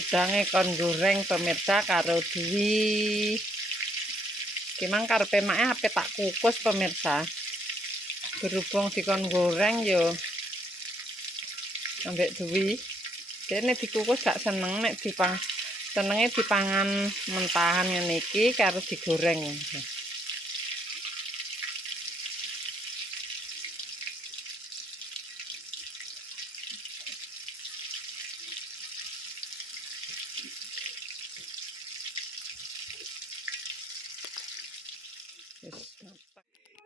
Gedange kon goreng pemirsa karo Dwi. Gimana karepe make ape tak kukus pemirsa. Berhubung dikon goreng yo ambek Dwi. Dene dikukus gak seneng nek senenge dipangan mentahan ngene iki karo digoreng.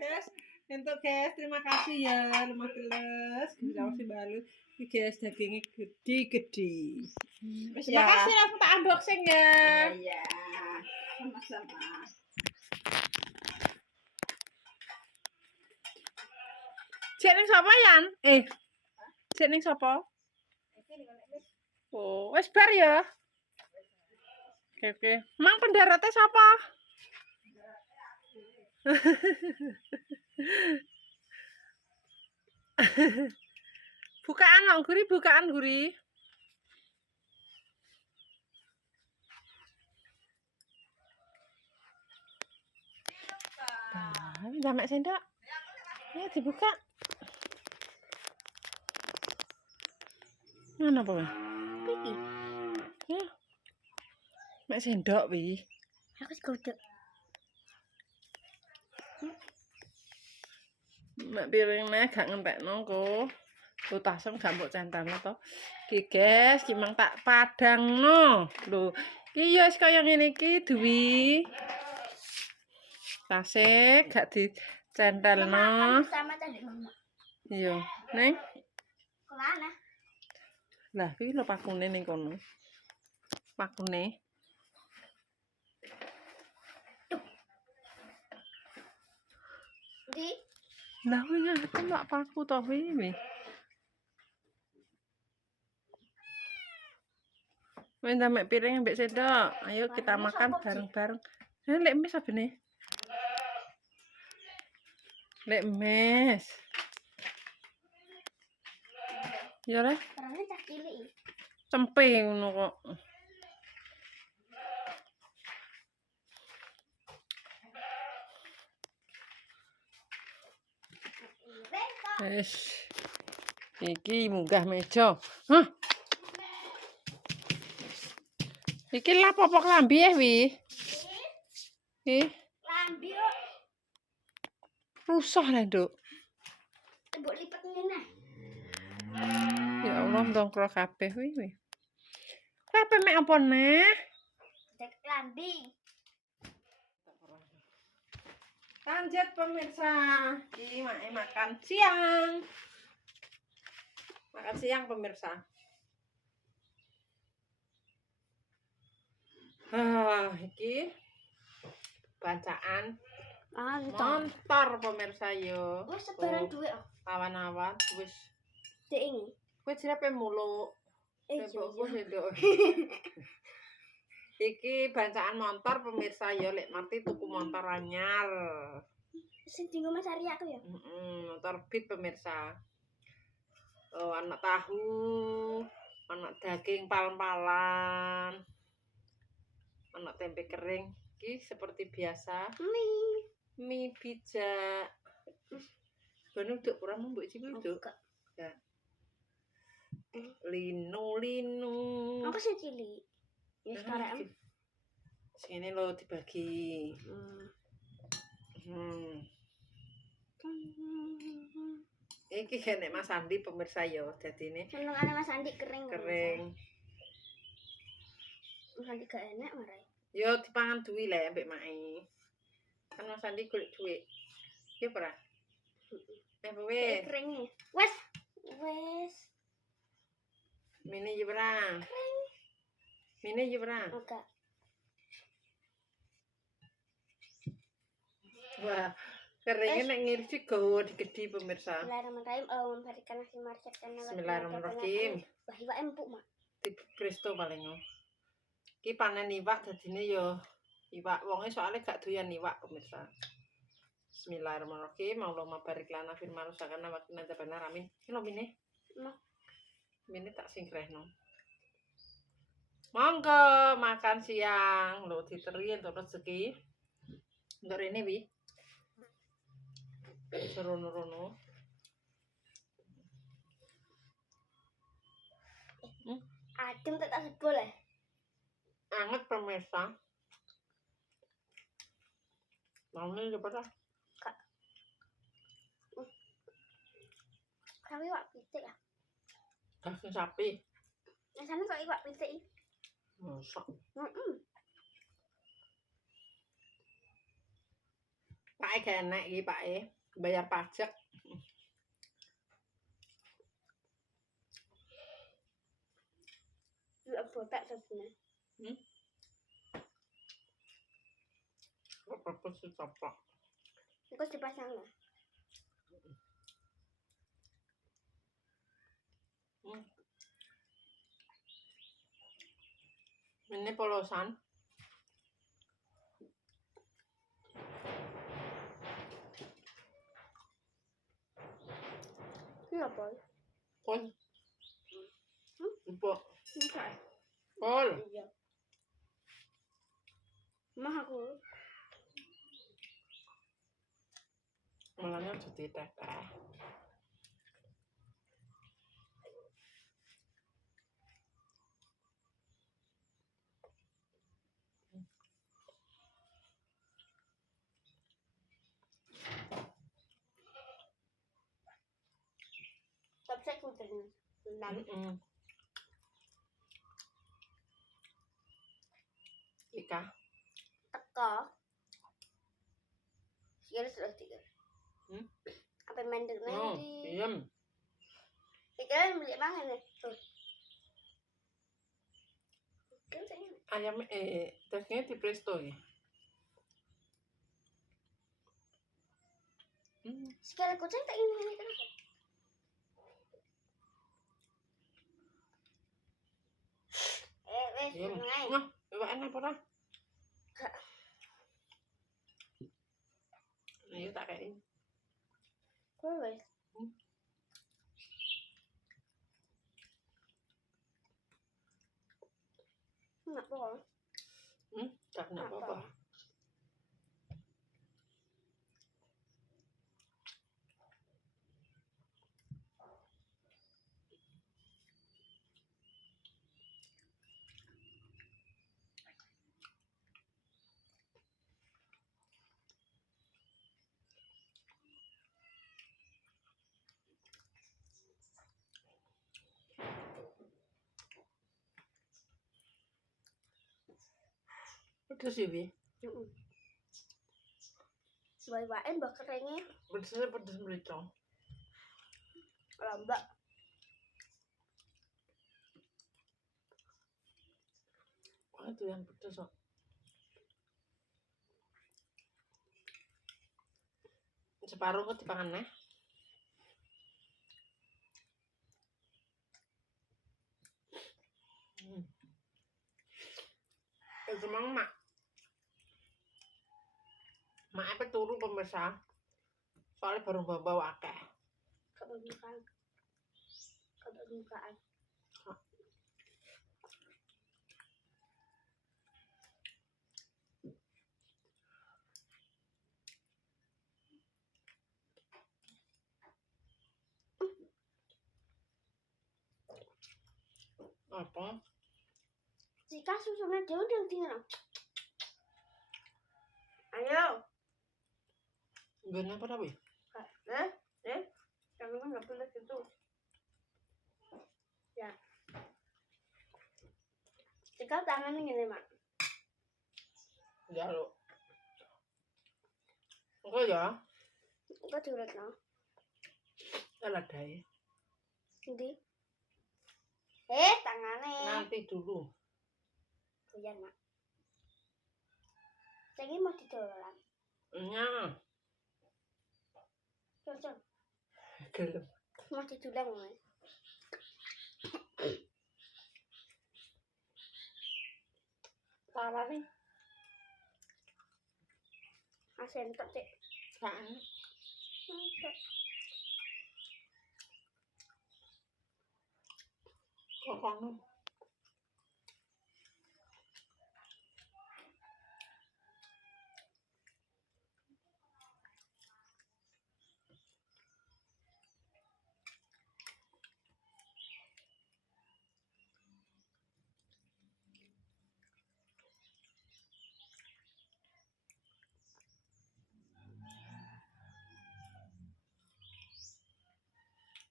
Guys, untuk guys, terima kasih ya, lemah teles, kalau si balu, guys dagingnya gede-gede. Terima kasih aku tak unboxing ya. Iya, sama-sama. Cek ning sapa Yan? Cek ning sapa? Oh, wis bar ya. Oke. Mang pendaratnya sapa? Bukaan nang guri, bukaan guri. Jamek sendok. Ya dibuka. Mana apa? Iki. Ya. Mek sendok wi. Aku segodok. Mek piringnya gak ngempekno ko. Tutasem gak mbok centalno to. Iki guys, ki mang tak padangno. Lho, iki ya wis kaya ngene iki Dwi. Tasik gak dicentelno. Sama tadi mama. Iya, Neng. Kemana? Lah, iki lho pakune ning kono. Pakune. Di. Lah, wingi aku lak paku to wi. Wis ndamek piring ambek sendok. Ayo kita makan bareng-bareng. Lek mes abene. Lek mes. Ya le. Orangnya cah cilik. Cempe ngono kok. Wes. Iki munggah meja. Hah. Iki lap apa klambi wi? Lambi kok. Rusak lah, Nduk. Mbok lipet ngene. Ya Allah, ndongkro kabeh wi. Kabeh mek apa neh? Cek lambi. Lanjut pemirsa. Iki makan siang. Makan siang pemirsa. Iki bacaan montor pemirsa yo. Wis sebaran duit kok. Awan-awan wis. Dek ini. Kowe jrepe muluk. Iya. Iki bacaan montor pemirsa yo lek mati tuku montor anyar. Sing dinggo Mas Arya aku ya. Motor beat pemirsa. Oh, anak tahu, anak daging pal-palan. Anak tempe kering. Iki seperti biasa. Mie bijak. Banu nduk kurang mbok cilik nduk. Ya. Lino. Apa sih cilik? Ya sekarang. Sini lo dibagi. Iki kene Mas Andi pemirsa yo dadine. Senengane Mas Andi kering. Mas Andi gak enak marai. Yo dipangan Dwi le mbek mae. Kan Mas Andi golek duit. Yo ora? Wes. Keringe. Wes. Mine yo ora. Mine yo ora. Enggak. Wah, keringnya nek ngirsi gawa digedi pemirsa. Bismillahirrahmanirrahim. Memberikan nasi marset dan Bismillahirrahmanirrahim. Wah, iwak empuk, Mak. Di presto paling no. Iki panen iwak dadine yo iwak wonge soalnya gak doyan iwak pemirsa. Bismillahirrahmanirrahim. Allahumma barik lana fil ma razaqtana wa qina adzabannar. Amin. Iki lho mine. Mine tak singkrehno. Monggo makan siang. Lho diteri entuk rezeki. Entuk rene wi. Serono-rono. Adem tak tak boleh. Anget pemirsa. Maunya coba dah. Kami wak pitik ah. Daging sapi. Yang sana kok iwak pitik. Masak. Pak gak enak iki Pak bayar pajak. Juga botak sebenarnya. Apa sih coplok? Itu dipasang lah. Ini polosan. Iya boy. Pol. Ibu. Enggak. Pol. Iya. Mah aku. Mulanya jadi teteh. Tapi saya kuterin. Ika. Teko. Sekali sudah tiga. Apa mandek Oh, nanti? diem. Tiga beli mangan nih. Tuh. Kan saya. Ayam dagingnya di presto ya. Sekali kucing tak ingin itu. Diem. Ngai. Nah, iwak enak apa? Iya tak kayak ini. Boleh. Enggak boleh. Tak nak apa-apa. Pedes sih, Wi. Baik-baik mbak keringnya. Pedesnya pedes merica. Lambak. Oh, itu yang pedes kok. Separuh kok dipangan neh. Itu mang mak. Mak apa turu pemirsa. Soalnya baru bawa akeh. Kebukaan. Kebukaan. Apa? Jika susunya dia udah tinggal. Ayo. Gak apa tapi? Kamu kan nggak boleh gitu. Ya. Jika tangannya gini mak. Ya lo. Enggak ya? Enggak curhat no. Salah daya. Nanti. Tangannya. Nanti dulu. Hujan mak. Saya mau didolan. Nya. Cocok. Gelem. Mau didolan mak. Salah nih. Asen tok cek. Kan. Kok kono?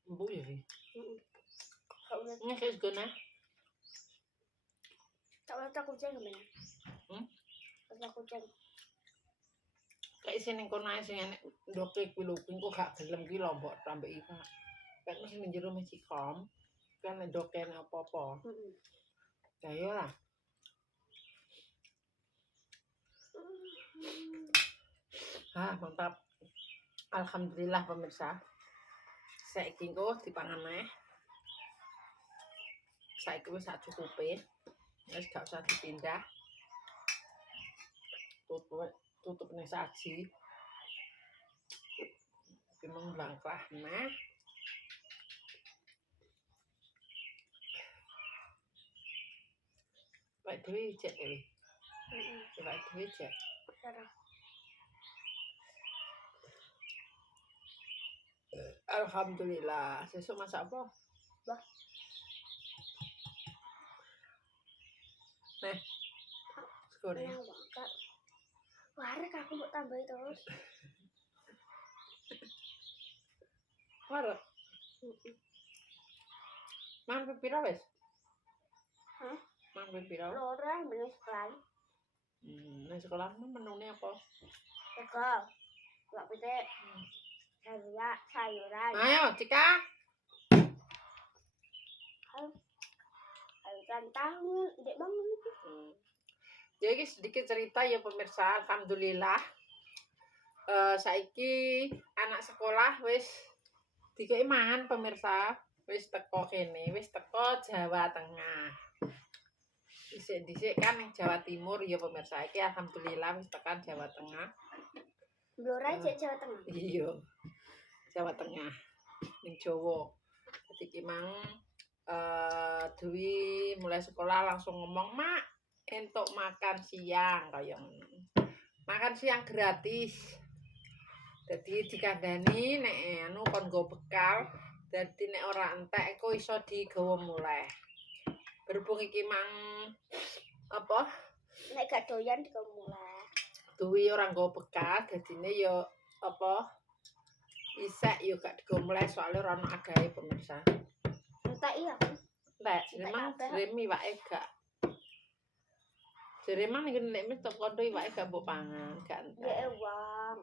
Empuk ya sih. Kau udah Ini kayak segana. tak kucing gimana? Tak kucing. Kayak sini kono ae sing enek ndoke kuwi lho, engko gak gelem ki lombok tambah iki. Kan mesti njero mesti kom. Kan ndoke apa-apa. Ya yo lah. Mantap. Alhamdulillah pemirsa. Saiki engko dipangan neh. Saiki wis sak cukupe. Wis gak usah dipindah. Tutup nih saji. Memang langkah nah. Pak Dewi cek ini. Pak Dewi cek. Alhamdulillah. Sesuk masak apa? Bah. Nih. Sekone. Warek aku mau tambahin terus. Warek. Mampu pira wis? Hah? Mampu pira? Lora bener sekali. Nang sekolah menune apa? Teko. Gak pete. Sayuran. Ayo, Cika. Sayuran tahu, dek bangun itu. Jadi sedikit cerita ya pemirsa, alhamdulillah. Saiki anak sekolah wis dikei mangan pemirsa, wis teko kene, wis teko Jawa Tengah. Dhisik-dhisik kan ning Jawa Timur ya pemirsa, iki alhamdulillah wis tekan Jawa Tengah. Blora cek Jawa Tengah. Iya. Jawa Tengah ning Jawa. Dadi ki mang Dwi mulai sekolah langsung ngomong, "Mak, entuk makan siang kaya ngono. Makan siang gratis." Dadi dikandani nek anu kon nggo bekal, dadi nek ora entek iku iso digawa muleh. Berhubung iki mang apa? Nek gak doyan digawa muleh. Dwi ora nggo bekal, dadine ya apa? Isek yo gak digawa muleh soalnya ora ono agahe pemirsa. Entek iya. Entek, memang remi wae gak. Jere mang nek mes tok kondo iwake gak mbok pangan, gak entek. Ya uang.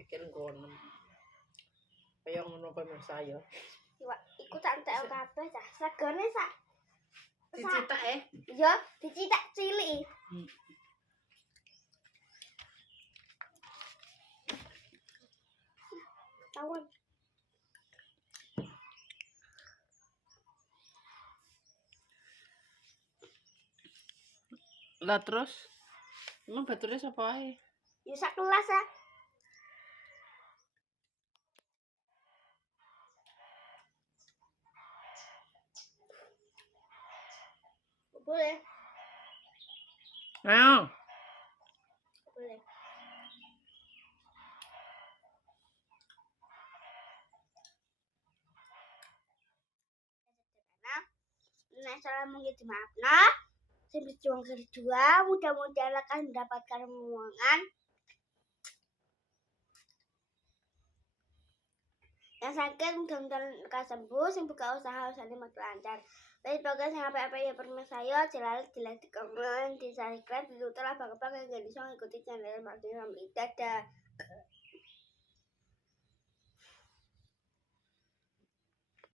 Pikir ngono. Kaya ngono pemirsa ya. Iwak iku tak entek kabeh cah. Segone sak. Dicitak Iya, dicitak cilik. Tawon. Lah terus emang baturnya sapa ae? Ya sak kelas ya. Boleh. Ayo. Boleh. Nah, salah mungkin dimaafna. Sing berjuang kedua, mudah-mudahan akan mendapatkan omongan yang sakit, mudah-mudahan lekas sembuh. Sing buka usaha usahanya makin lancar. Tapi semoga sing apa-apa ya permen saya jelas di like, di komen, di subscribe, di tutur lah bang-bang yang gak bisa ngikuti channel Martin Hamid. Dadah.